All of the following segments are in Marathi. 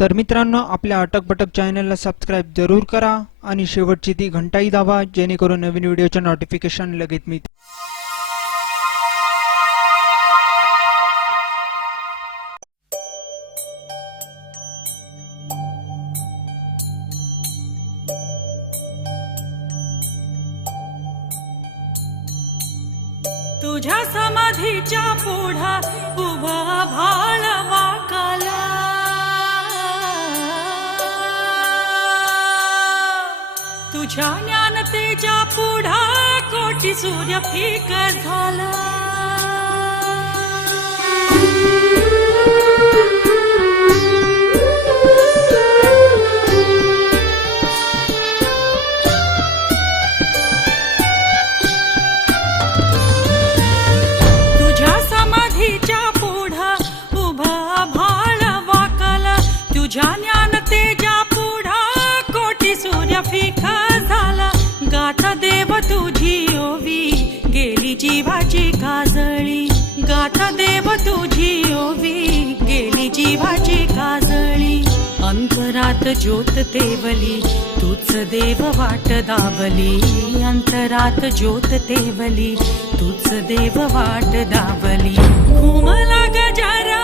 तर मित्रांनो, आपल्या अटकबटक चॅनलला सबस्क्राइब जरूर करा आणि शेवटची ती घंटाही दाबा, जेणेकरून नवीन व्हिडिओचे नोटिफिकेशन लगेच मिळते. तुझ्या समाधीच्या पुढा उभा भाळ वाकाला, तुझ्या ज्ञानतेच्या पुढा कोटी सूर्य फिक झाला. तुझ्या ज्ञानतेच्या पुढा कोटी सूर्य फिका झाला. गाथा देव तुझी ओवी गेली जीवाची काजळी, गाथा देव तुझी ओवी गेली जीवाची काजळी. अंतरात ज्योत तेवली तूच देव वाट दावली, अंतरात ज्योत तेवली तूच देव वाट दावली. घुमला गजरा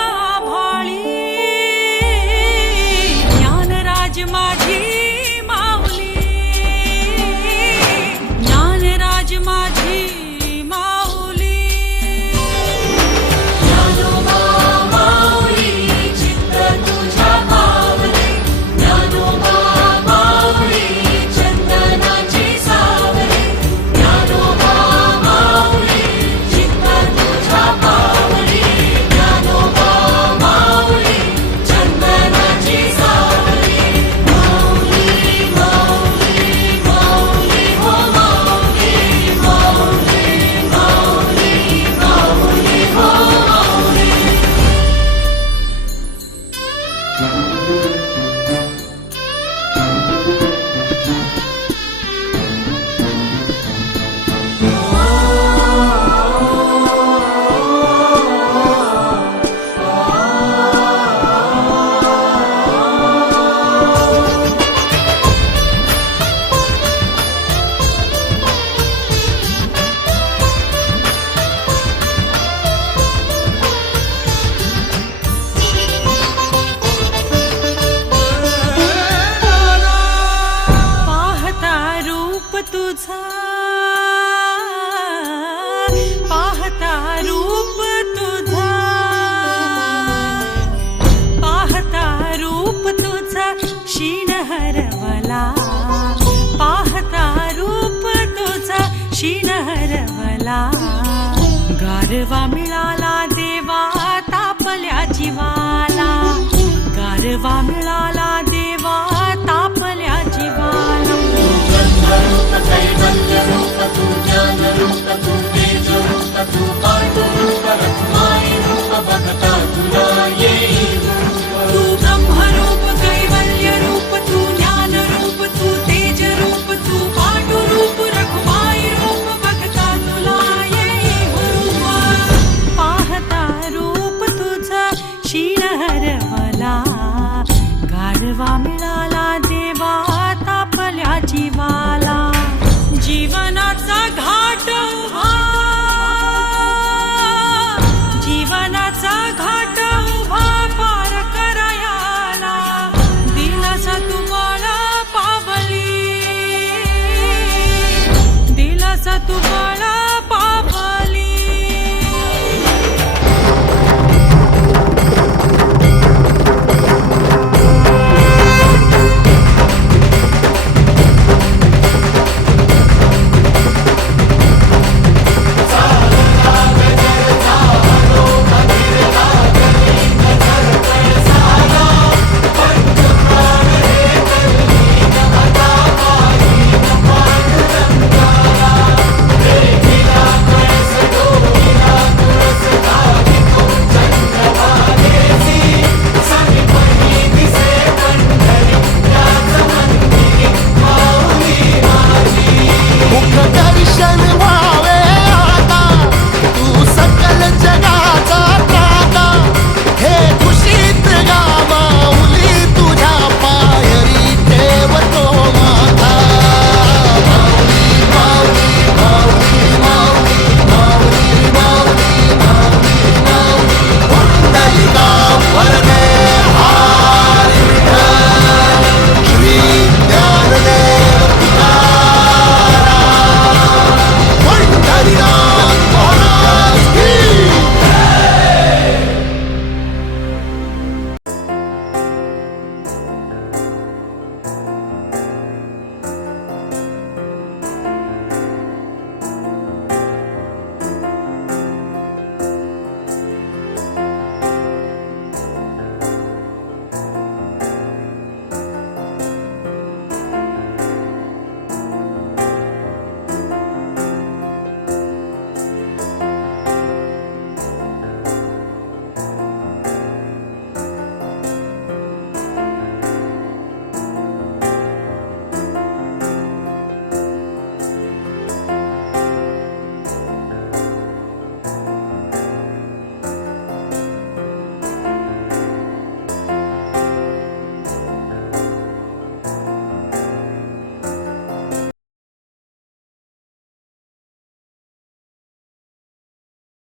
माझी माऊली, ज्ञानराज माझी माऊली. ज्ञानोबा माऊली चित्त तुझ्या पावले, ज्ञानोबा माऊली चंदनाची सावले, ज्ञानोबा माऊली चित्त तुझ्या पावले, ज्ञानोबा माऊली चंदनाची सावले. पाहता रूप तुझा, पाहता रूप तुझा क्षीण हरवला, पाहता रूप तुझा क्षीण हरवला. गारवा मिळाला देवा तापल्या जीवाला, गारवा मिळाला देवा तापल्या जीवाला. रूप कैवल्य रूप तू ज्ञान रूप तू तेज रूप तू पांडु रूप